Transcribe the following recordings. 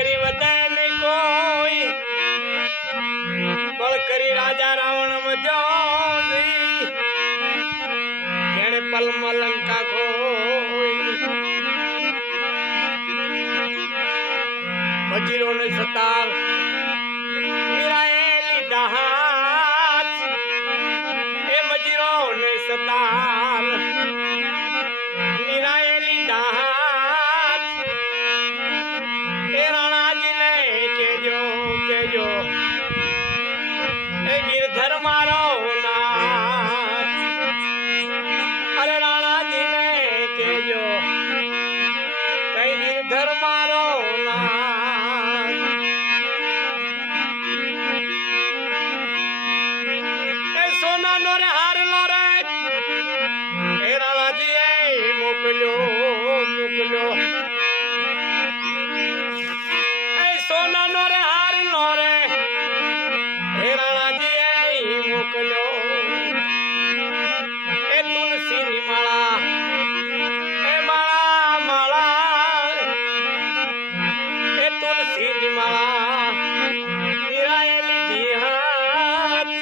કરી વધાય નહીં કોઈ બળ કરી રાજા રાવણ મધ્યો જેણે પલમ લંકા ખોઈ વજીરો ને સતાર મીરાએ લીધા હાથ એ મજીરો ને સતાર મીરાએ લીધા હાથ એ રાણાજી ને કેજો કેજો એ ગિરધર મારો નાથ અરે રાણાજી ને કેજો કઈ ગિરધર મારો નાથ એ સોના નો રે હાર લો રે એ રાણાજી એ મોકલ્યો મોકલ્યો એ સોના નો રે હાર લો રે એ રાણાજી એ મોકલ્યો એ તુલસી ની માળા એ માળા માળા એ તુલસી ની માળા મીરાએ લીધી હાથ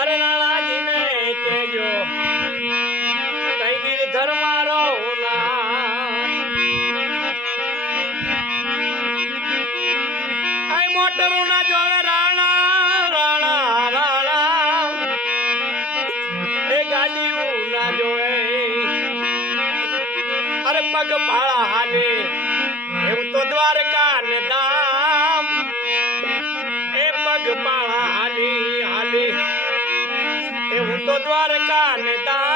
અરે રાણાજી ને કેજો કઈ ગિરધર મારો નાથ મોટરું ના જોવે રાણા રાણા રાણા એ ગાડીયું ના જોવે અરે પગ ભાળા હાલે એવું તો દ્વારકા ને ધામ એ પગ ભાળા હાલી હાલી એવું તો દ્વારકા ને ધામ